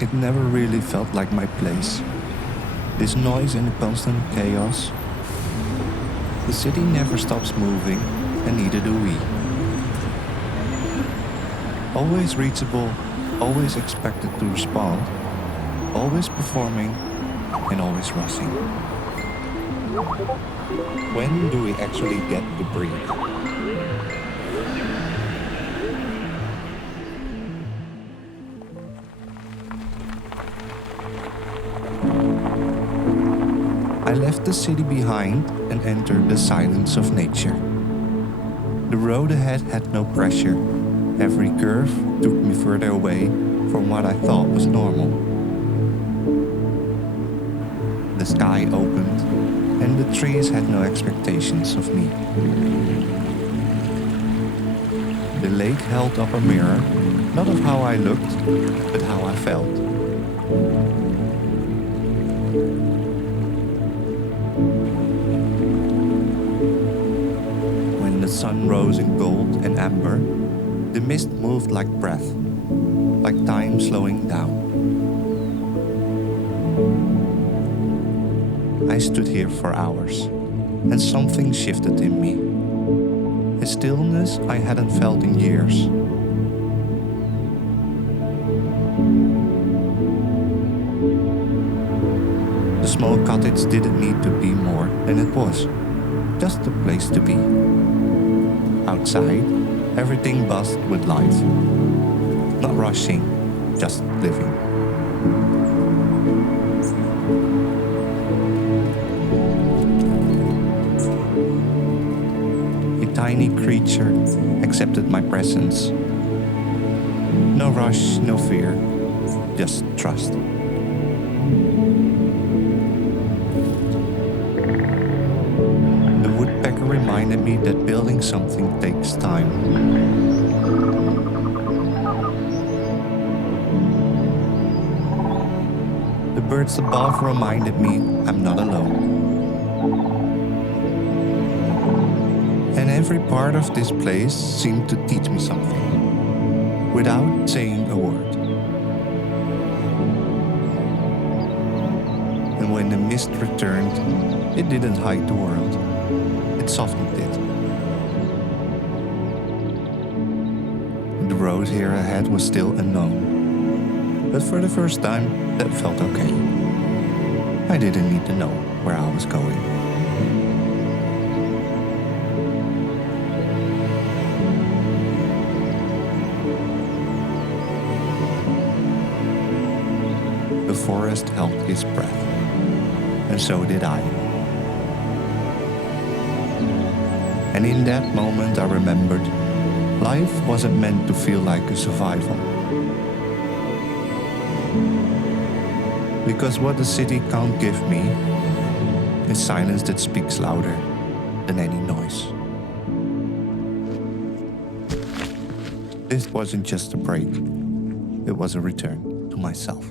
It never really felt like my place. This noise and the constant chaos. The city never stops moving, and neither do we. Always reachable, always expected to respond, always performing, and always rushing. When do we actually get to breathe? I left the city behind and entered the silence of nature. The road ahead had no pressure. Every curve took me further away from what I thought was normal. The sky opened, and the trees had no expectations of me. The lake held up a mirror, not of how I looked, but how I felt. When the sun rose in gold and amber, the mist moved like breath, like time slowing down. I stood here for hours, and something shifted in me. A stillness I hadn't felt in years. The small cottage didn't need to be more than it was, just a place to be. Outside, everything buzzed with life. Not rushing, just living. A tiny creature accepted my presence. No rush, no fear, just trust. The woodpecker reminded me that building something takes time. The birds above reminded me I'm not alone. And every part of this place seemed to teach me something, without saying a word. And when the mist returned, it didn't hide the world, it softened it. The road here ahead was still unknown, but for the first time, that felt okay. I didn't need to know where I was going. The forest held its breath, and so did I. And in that moment I remembered, life wasn't meant to feel like a survival. Because what the city can't give me is silence that speaks louder than any noise. This wasn't just a break, it was a return to myself.